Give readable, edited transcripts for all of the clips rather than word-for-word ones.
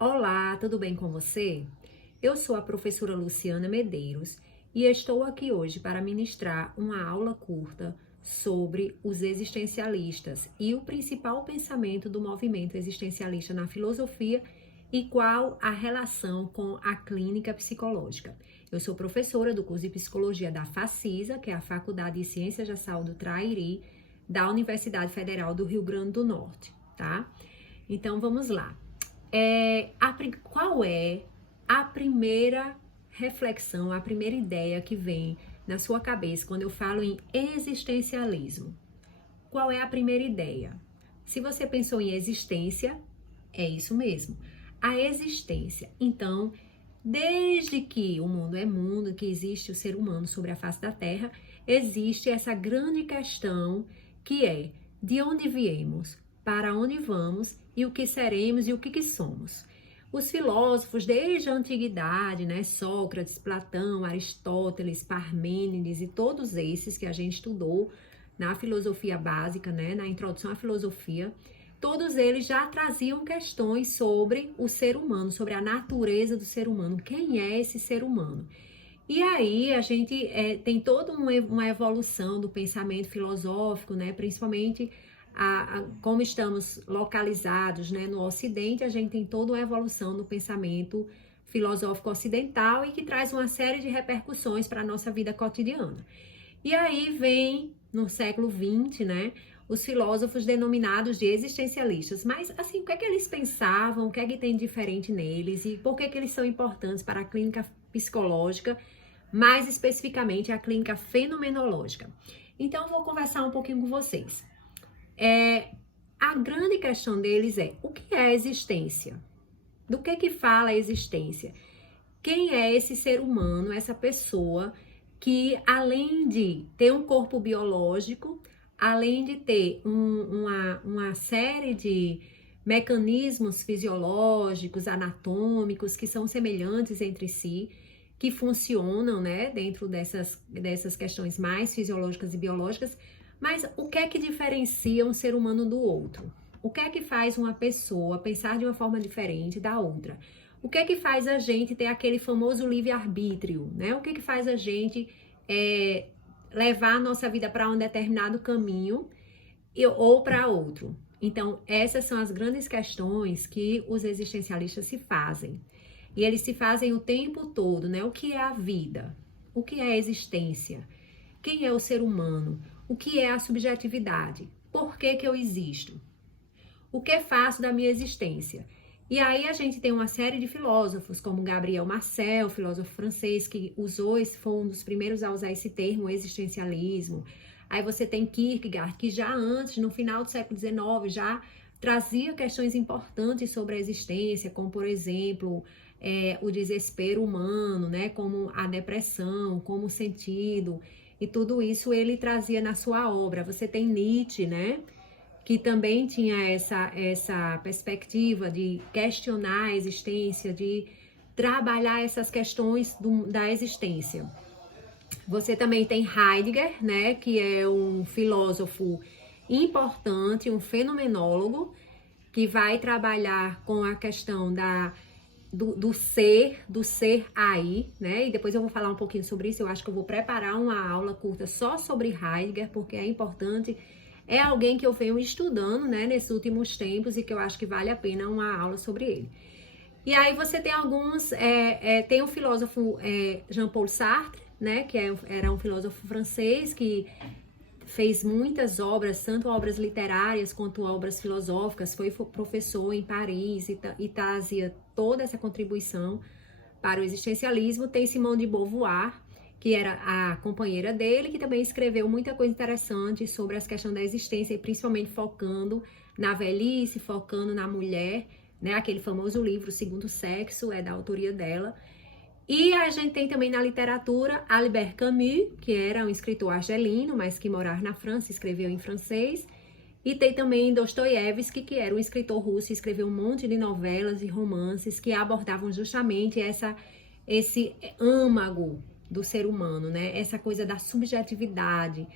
Olá, tudo bem com você? Eu sou a professora Luciana Medeiros e estou aqui hoje para ministrar uma aula curta sobre os existencialistas e o principal pensamento do movimento existencialista na filosofia e qual a relação com a clínica psicológica. Eu sou professora do curso de Psicologia da FACISA, que é a Faculdade de Ciências da Saúde do Trairi, da Universidade Federal do Rio Grande do Norte, tá? Então, vamos lá. Qual é a primeira reflexão, a primeira ideia que vem na sua cabeça quando eu falo em existencialismo? Qual é a primeira ideia? Se você pensou em existência, é isso mesmo. A existência. Então, desde que o mundo é mundo, que existe o ser humano sobre a face da Terra, existe essa grande questão que é de onde viemos, para onde vamos e o que seremos e o que somos. Os filósofos desde a antiguidade, né, Sócrates, Platão, Aristóteles, Parmênides e todos esses que a gente estudou na filosofia básica, né, na introdução à filosofia, todos eles já traziam questões sobre o ser humano, sobre a natureza do ser humano, quem é esse ser humano. E aí a gente tem toda uma evolução do pensamento filosófico, né, principalmente como estamos localizados, né, no Ocidente, a gente tem toda uma evolução do pensamento filosófico ocidental e que traz uma série de repercussões para a nossa vida cotidiana. E aí vem, no século XX, né, os filósofos denominados de existencialistas. Mas, assim, o que é que eles pensavam, o que é que tem de diferente neles e por que eles são importantes para a clínica psicológica, mais especificamente a clínica fenomenológica? Então, eu vou conversar um pouquinho com vocês. A grande questão deles é: o que é a existência? Do que fala a existência? Quem é esse ser humano, essa pessoa que, além de ter um corpo biológico, além de ter uma série de mecanismos fisiológicos, anatômicos, que são semelhantes entre si, que funcionam, né, dentro dessas questões mais fisiológicas e biológicas, mas o que é que diferencia um ser humano do outro? O que é que faz uma pessoa pensar de uma forma diferente da outra? O que é que faz a gente ter aquele famoso livre-arbítrio, né? O que é que faz a gente levar a nossa vida para um determinado caminho ou para outro? Então, essas são as grandes questões que os existencialistas se fazem. E eles se fazem o tempo todo, né? O que é a vida? O que é a existência? Quem é o ser humano? O que é a subjetividade? Por que eu existo? O que faço da minha existência? E aí a gente tem uma série de filósofos, como Gabriel Marcel, filósofo francês, que foi um dos primeiros a usar esse termo, existencialismo. Aí você tem Kierkegaard, que já antes, no final do século XIX, já trazia questões importantes sobre a existência, como, por exemplo, o desespero humano, né? Como a depressão, como o sentido. E tudo isso ele trazia na sua obra. Você tem Nietzsche, né? Que também tinha essa perspectiva de questionar a existência, de trabalhar essas questões da existência. Você também tem Heidegger, né? Que é um filósofo importante, um fenomenólogo, que vai trabalhar com a questão do ser aí, né? E depois eu vou falar um pouquinho sobre isso. Eu acho que eu vou preparar uma aula curta só sobre Heidegger, porque é importante. É alguém que eu venho estudando, né, nesses últimos tempos e que eu acho que vale a pena uma aula sobre ele. E aí você tem alguns, tem o filósofo Jean-Paul Sartre, né, que era um filósofo francês que fez muitas obras, tanto obras literárias quanto obras filosóficas, foi professor em Paris e trazia toda essa contribuição para o existencialismo. Tem Simone de Beauvoir, que era a companheira dele, que também escreveu muita coisa interessante sobre as questões da existência, e principalmente focando na velhice, focando na mulher, né? Aquele famoso livro, O Segundo Sexo, é da autoria dela. E a gente tem também na literatura Albert Camus, que era um escritor argelino, mas que morava na França, escreveu em francês. E tem também Dostoiévski, que era um escritor russo, escreveu um monte de novelas e romances que abordavam justamente esse âmago do ser humano, né? Essa coisa da subjetividade,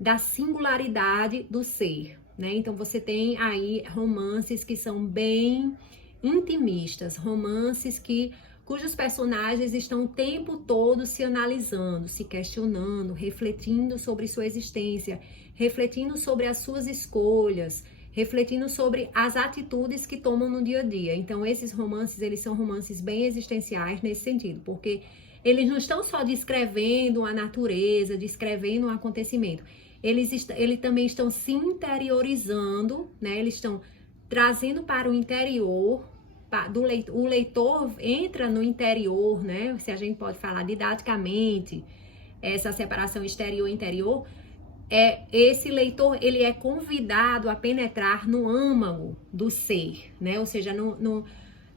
da singularidade do ser, né? Então você tem aí romances que são bem intimistas, romances cujos personagens estão o tempo todo se analisando, se questionando, refletindo sobre sua existência, refletindo sobre as suas escolhas, refletindo sobre as atitudes que tomam no dia a dia. Então, esses romances, eles são romances bem existenciais nesse sentido, porque eles não estão só descrevendo a natureza, descrevendo um acontecimento. Eles também estão se interiorizando, né? Eles estão trazendo para o interior o leitor entra no interior, né? Se a gente pode falar didaticamente, essa separação exterior-interior, esse leitor, ele é convidado a penetrar no âmago do ser, né? Ou seja,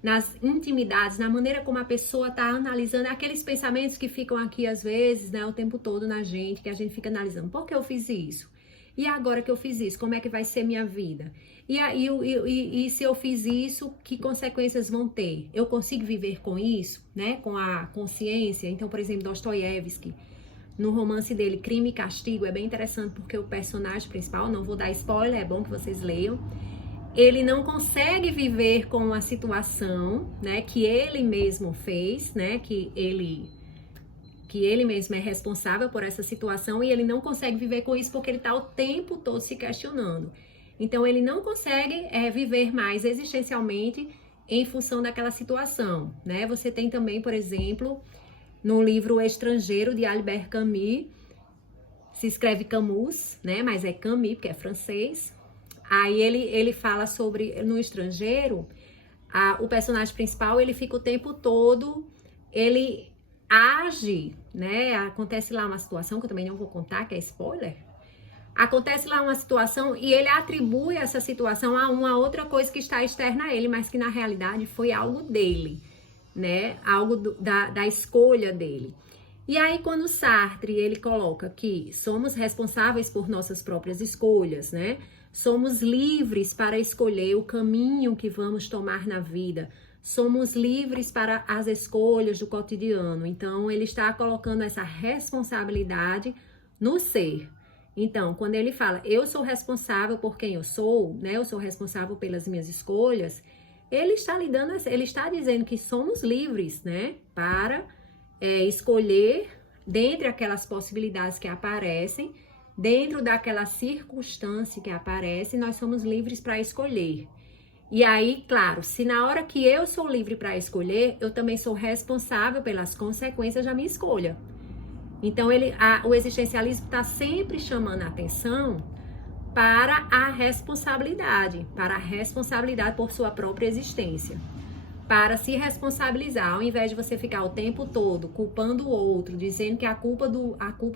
nas intimidades, na maneira como a pessoa está analisando aqueles pensamentos que ficam aqui às vezes, né, o tempo todo na gente, que a gente fica analisando, por que eu fiz isso? E agora que eu fiz isso, como é que vai ser minha vida? E se eu fiz isso, que consequências vão ter? Eu consigo viver com isso, né? Com a consciência? Então, por exemplo, Dostoiévski, no romance dele, Crime e Castigo, é bem interessante porque o personagem principal, não vou dar spoiler, é bom que vocês leiam, ele não consegue viver com a situação, né, que ele mesmo fez, né, que ele mesmo é responsável por essa situação, e ele não consegue viver com isso porque ele está o tempo todo se questionando. Então, ele não consegue viver mais existencialmente em função daquela situação, né? Você tem também, por exemplo, no livro O Estrangeiro, de Albert Camus, se escreve Camus, né? Mas é Camus, porque é francês. Aí ele fala sobre, no Estrangeiro, o personagem principal, ele fica o tempo todo, ele age, né? Acontece lá uma situação, que eu também não vou contar, que é spoiler. Acontece lá uma situação e ele atribui essa situação a uma outra coisa que está externa a ele, mas que na realidade foi algo dele, né? Algo da escolha dele. E aí, quando Sartre, ele coloca que somos responsáveis por nossas próprias escolhas, né? Somos livres para escolher o caminho que vamos tomar na vida. Somos livres para as escolhas do cotidiano. Então, ele está colocando essa responsabilidade no ser. Então, quando ele fala, eu sou responsável por quem eu sou, né? Eu sou responsável pelas minhas escolhas. Ele está dizendo que somos livres, né? Para escolher dentre aquelas possibilidades que aparecem, dentro daquela circunstância que aparece, nós somos livres para escolher. E aí, claro, se na hora que eu sou livre para escolher, eu também sou responsável pelas consequências da minha escolha. Então, o existencialismo está sempre chamando a atenção para a responsabilidade por sua própria existência. Para se responsabilizar, ao invés de você ficar o tempo todo culpando o outro, dizendo que a culpa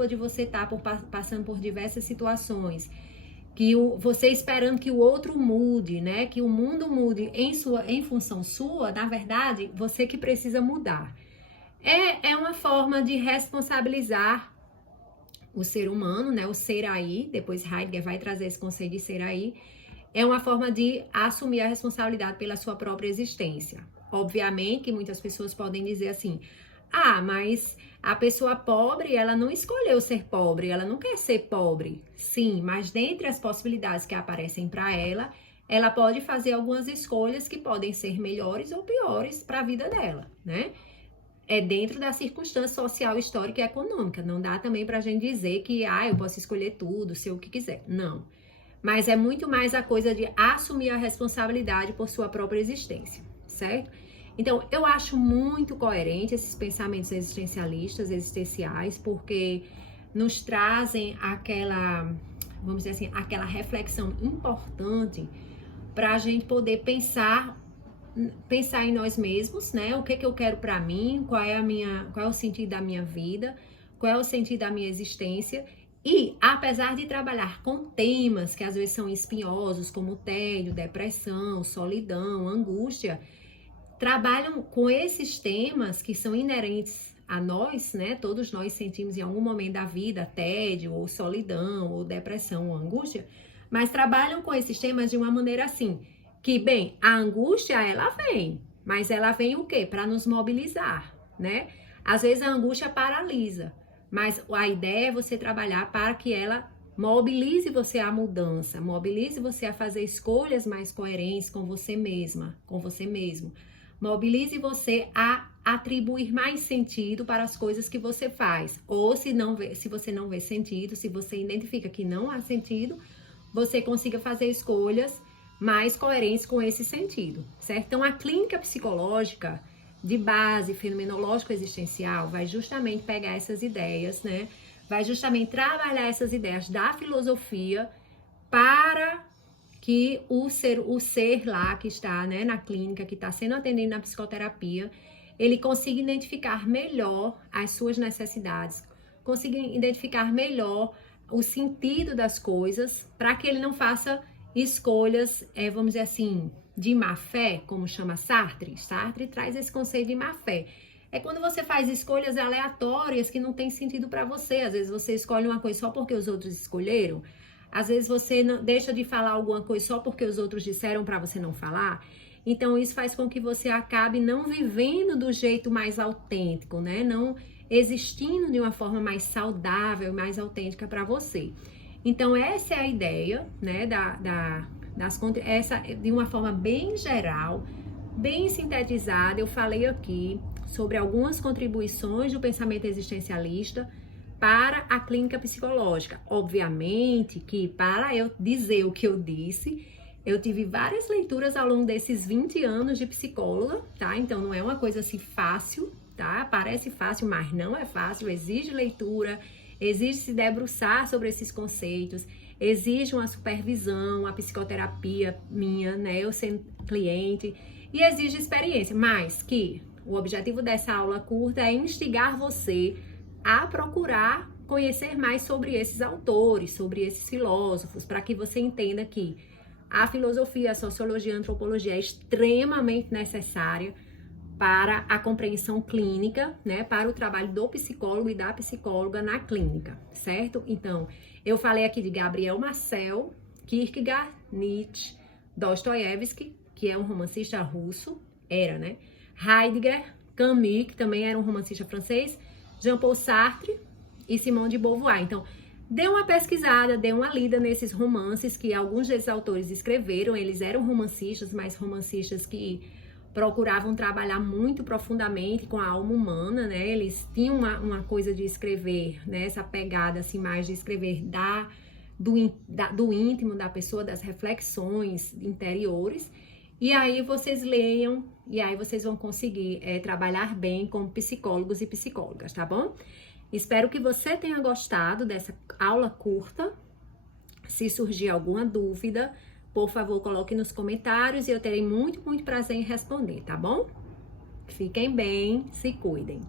de você estar passando por diversas situações, que você esperando que o outro mude, né? Que o mundo mude em função sua, na verdade, você que precisa mudar. É uma forma de responsabilizar o ser humano, né? O ser aí, depois Heidegger vai trazer esse conceito de ser aí, é uma forma de assumir a responsabilidade pela sua própria existência. Obviamente que muitas pessoas podem dizer assim, mas a pessoa pobre, ela não escolheu ser pobre, ela não quer ser pobre. Sim, mas dentre as possibilidades que aparecem para ela pode fazer algumas escolhas que podem ser melhores ou piores para a vida dela, né? É dentro da circunstância social, histórica e econômica. Não dá também para a gente dizer que, eu posso escolher tudo, ser o que quiser. Não. Mas é muito mais a coisa de assumir a responsabilidade por sua própria existência, certo? Então, eu acho muito coerente esses pensamentos existenciais, porque nos trazem aquela, vamos dizer assim, aquela reflexão importante para a gente poder pensar em nós mesmos, né? O que eu quero para mim, qual é o sentido da minha vida, qual é o sentido da minha existência. E, apesar de trabalhar com temas que às vezes são espinhosos, como tédio, depressão, solidão, angústia, trabalham com esses temas que são inerentes a nós, né? Todos nós sentimos em algum momento da vida tédio, ou solidão, ou depressão, ou angústia, mas trabalham com esses temas de uma maneira assim, que, bem, a angústia, ela vem, mas ela vem o quê? Para nos mobilizar, né? Às vezes a angústia paralisa, mas a ideia é você trabalhar para que ela mobilize você à mudança, mobilize você a fazer escolhas mais coerentes com você mesma, com você mesmo. Mobilize você a atribuir mais sentido para as coisas que você faz. Ou se você não vê sentido, se você identifica que não há sentido, você consiga fazer escolhas mais coerentes com esse sentido, certo? Então, a clínica psicológica de base fenomenológico-existencial vai justamente pegar essas ideias, né? Vai justamente trabalhar essas ideias da filosofia para que o ser lá que está, né, na clínica, que está sendo atendido na psicoterapia, ele consiga identificar melhor as suas necessidades, consiga identificar melhor o sentido das coisas, para que ele não faça escolhas, vamos dizer assim, de má fé, como chama Sartre. Sartre traz esse conceito de má fé. É quando você faz escolhas aleatórias que não tem sentido para você. Às vezes você escolhe uma coisa só porque os outros escolheram. Às vezes você não, deixa de falar alguma coisa só porque os outros disseram para você não falar. Então isso faz com que você acabe não vivendo do jeito mais autêntico, né? Não existindo de uma forma mais saudável, mais autêntica para você. Então essa é a ideia, né, essa de uma forma bem geral, bem sintetizada. Eu falei aqui sobre algumas contribuições do pensamento existencialista para a clínica psicológica. Obviamente que para eu dizer o que eu disse, eu tive várias leituras ao longo desses 20 anos de psicóloga, tá? Então não é uma coisa assim fácil, tá? Parece fácil, mas não é fácil, exige leitura, exige se debruçar sobre esses conceitos, exige uma supervisão, a psicoterapia minha, né? Eu sendo cliente, e exige experiência, mas que o objetivo dessa aula curta é instigar você a procurar conhecer mais sobre esses autores, sobre esses filósofos, para que você entenda que a filosofia, a sociologia, a antropologia é extremamente necessária para a compreensão clínica, né, para o trabalho do psicólogo e da psicóloga na clínica, certo? Então, eu falei aqui de Gabriel Marcel, Kierkegaard, Nietzsche, Dostoiévski, que é um romancista russo, né? Heidegger, Camus, que também era um romancista francês, Jean-Paul Sartre e Simone de Beauvoir. Então, dê uma pesquisada, dê uma lida nesses romances que alguns desses autores escreveram. Eles eram romancistas, mas romancistas que procuravam trabalhar muito profundamente com a alma humana, né? Eles tinham uma coisa de escrever, né? Essa pegada assim mais de escrever do íntimo da pessoa, das reflexões interiores. E aí vocês leiam, e aí vocês vão conseguir trabalhar bem com psicólogos e psicólogas, tá bom? Espero que você tenha gostado dessa aula curta. Se surgir alguma dúvida, por favor, coloque nos comentários e eu terei muito, muito prazer em responder, tá bom? Fiquem bem, se cuidem.